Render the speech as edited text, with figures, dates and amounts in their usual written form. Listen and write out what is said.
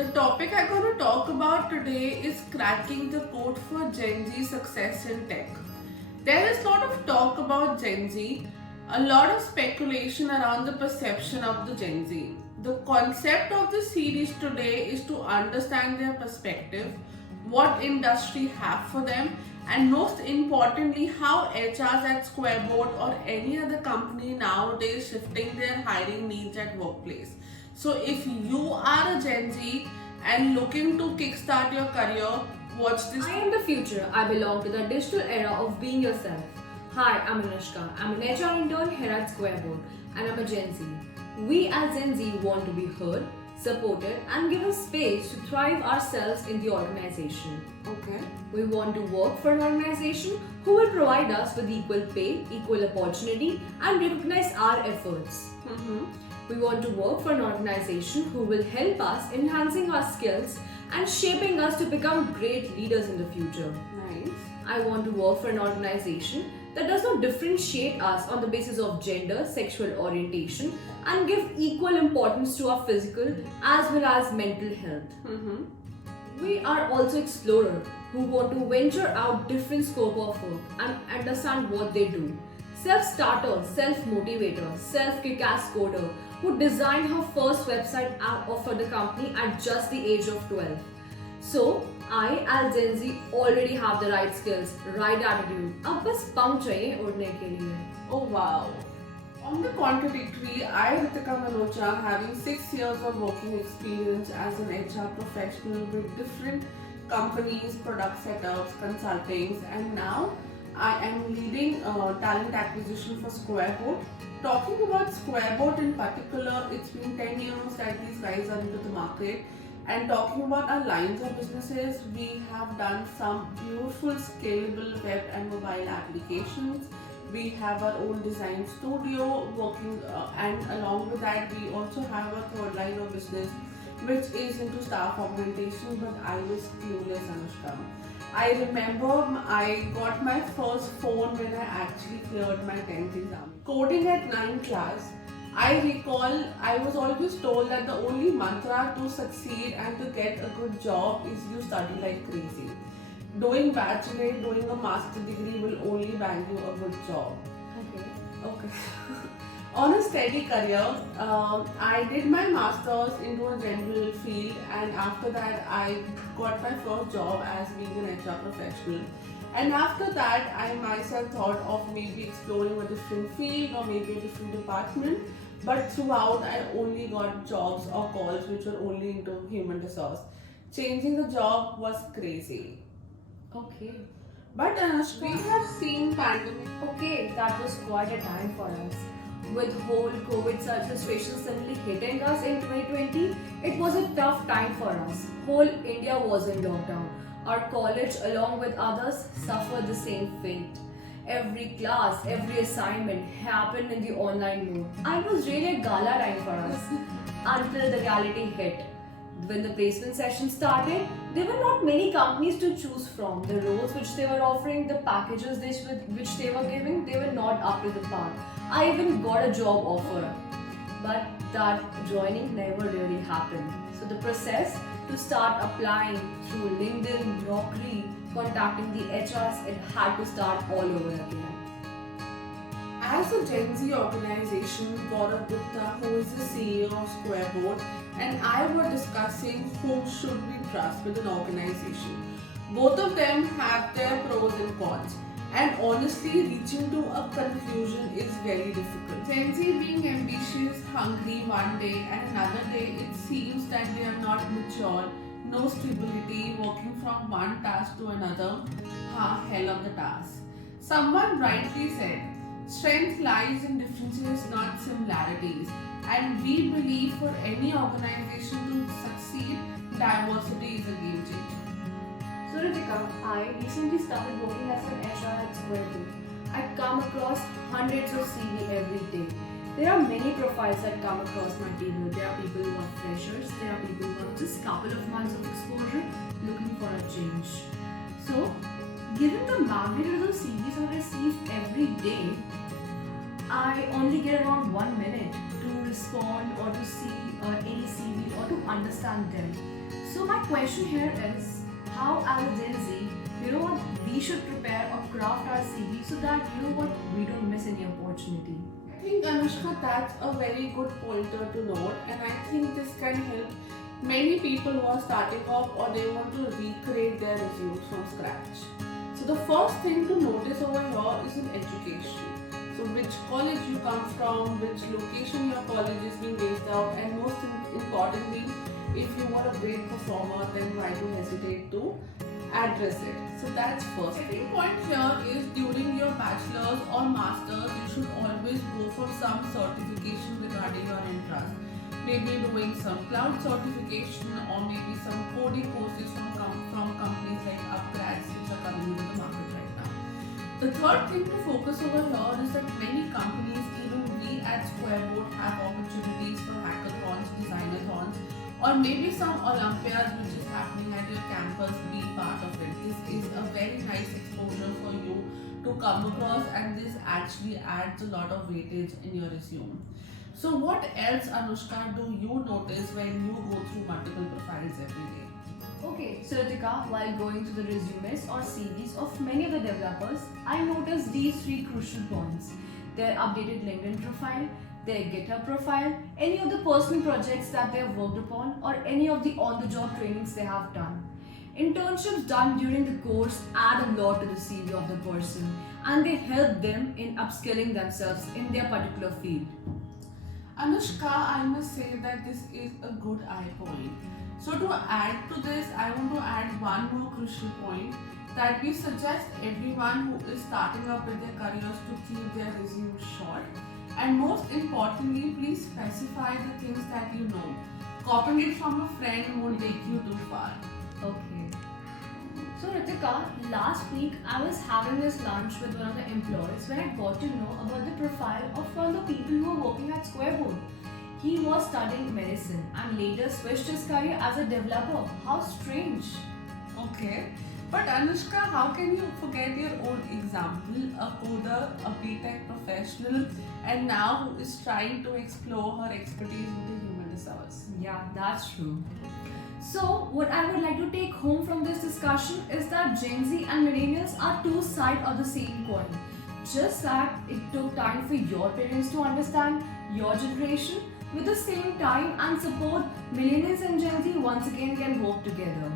The topic I'm going to talk about today is cracking the code for Gen Z success in tech. There is a lot of talk about Gen Z, a lot of speculation around the perception of the Gen Z. The concept of the series today is to understand their perspective, what industry have for them, and most importantly, how HRs at Squareboat or any other company nowadays shifting their hiring needs at workplace. So if you are a Gen Z and looking to kickstart your career, watch this. I am the future. I belong to the digital era of being yourself. Hi, I'm Anushka. I'm an HR intern here at Squareboat and I'm a Gen Z. We as Gen Z want to be heard, supported and given space to thrive ourselves in the organization. Okay. We want to work for an organization who will provide us with equal pay, equal opportunity and recognize our efforts. We want to work for an organization who will help us enhancing our skills and shaping us to become great leaders in the future. Nice. I want to work for an organization that does not differentiate us on the basis of gender, sexual orientation and give equal importance to our physical as well as mental health. We are also explorers who want to venture out different scope of work and understand what they do. Self-starter, self-motivator, self-kick-ass coder who designed her first website for the company at just the age of 12. So, I as Gen Z already have the right skills, right attitude. अब बस पंख चाहिए उड़ने के लिए. Oh wow. On the contradictory, I, Ritika Manocha, having 6 years of working experience as an HR professional with different companies, product setups, consultings, and now I am leading talent acquisition for Squareboat. Talking about Squareboat in particular, it's been 10 years that these guys are into the market. And talking about our lines of businesses, we have done some beautiful scalable web and mobile applications. We have our own design studio working and along with that we also have a third line of business which is into staff augmentation, but I was clueless, Anushka. I remember I got my first phone when I actually cleared my 10th exam. Coding at 9th class, I recall I was always told that the only mantra to succeed and to get a good job is you study like crazy. Doing bachelor, doing a master degree will only bang you a good job. Okay. On a steady career, I did my masters into a general field and after that I got my first job as being an HR professional. And after that I myself thought of maybe exploring a different field or maybe a different department. But throughout I only got jobs or calls which were only into human resource. Changing the job was crazy. Okay. But Anushka, we have seen pandemic. Okay, that was quite a time for us. With whole COVID situation suddenly hitting us in 2020, it was a tough time for us. Whole India was in lockdown. Our college along with others suffered the same fate. Every class, every assignment happened in the online mode. And it was really a gala time for us until the reality hit. When the placement session started, there were not many companies to choose from. The roles which they were offering, the packages which they were giving, they were not up to the par. I even got a job offer, but that joining never really happened. So the process to start applying through LinkedIn, Naukri, contacting the HRs, it had to start all over again. As a Gen Z organization, Gaurav Gupta, who is the CEO of Squareboat, and I were discussing whom should we trust with an organization. Both of them have their pros and cons, and honestly, reaching to a conclusion is very difficult. Gen Z being ambitious, hungry one day, and another day it seems that they are not mature, no stability, working from one task to another. Hell of the task. Someone rightly said, strength lies in differences, not similarities. And we believe for any organization to succeed, diversity is a game changer. So Ritika, I recently started working as an HR at Squareboat. I come across hundreds of CV every day. There are many profiles that come across my table. There are people who are freshers, there are people who have just couple of months of exposure looking for a change. So, given the magnitude of CVs I receive every day, I only get around 1 minute to respond or to see any CV or to understand them. So my question here is, how as a Gen Z, we should prepare or craft our CV so that we don't miss any opportunity. I think Anushka, that's a very good pointer to note, and I think this can help many people who are starting off or they want to recreate their resumes from scratch. So the first thing to notice over here is in education. So which college you come from, which location your college is being based out, and most importantly, if you are a great performer, then why do hesitate to address it? So that's first. Second point here is during your bachelor's or master's, you should always go for some certification regarding your interest. Maybe doing some cloud certification or maybe some coding courses from companies like Upgrads which are coming into the market right now. The third thing to focus over here is that many companies, even we at Squareboat, have opportunities for hackathons, designathons, or maybe some Olympiads which is happening at your campus. Be part of it. This is a very nice exposure for you to come across, and this actually adds a lot of weightage in your resume. So what else, Anushka, do you notice when you go through multiple profiles every day? Okay, so Ritika, while going through the resumes or CVs of many of the developers, I noticed these three crucial points: their updated LinkedIn profile, their GitHub profile, any of the personal projects that they have worked upon, or any of the on-the-job trainings they have done. Internships done during the course add a lot to the CV of the person, and they help them in upskilling themselves in their particular field. Anushka, I must say that this is a good eye point. So to add to this, I want to add one more crucial point that we suggest everyone who is starting up with their careers to keep their resume short. And most importantly, please specify the things that you know. Copying it from a friend won't take you too far. Okay. So Ritika, last week I was having this lunch with one of the employees when I got to know about the profile of one of the people who were working at Squareboat. He was studying medicine and later switched his career as a developer. How strange. Okay. But Anushka, how can you forget your own example? A coder, a BTech professional, and now who is trying to explore her expertise into human resource. Yeah, that's true. So, what I would like to take home from this discussion is that Gen Z and millennials are two sides of the same coin. Just that it took time for your parents to understand your generation. With the same time and support, millennials and Gen Z once again can work together.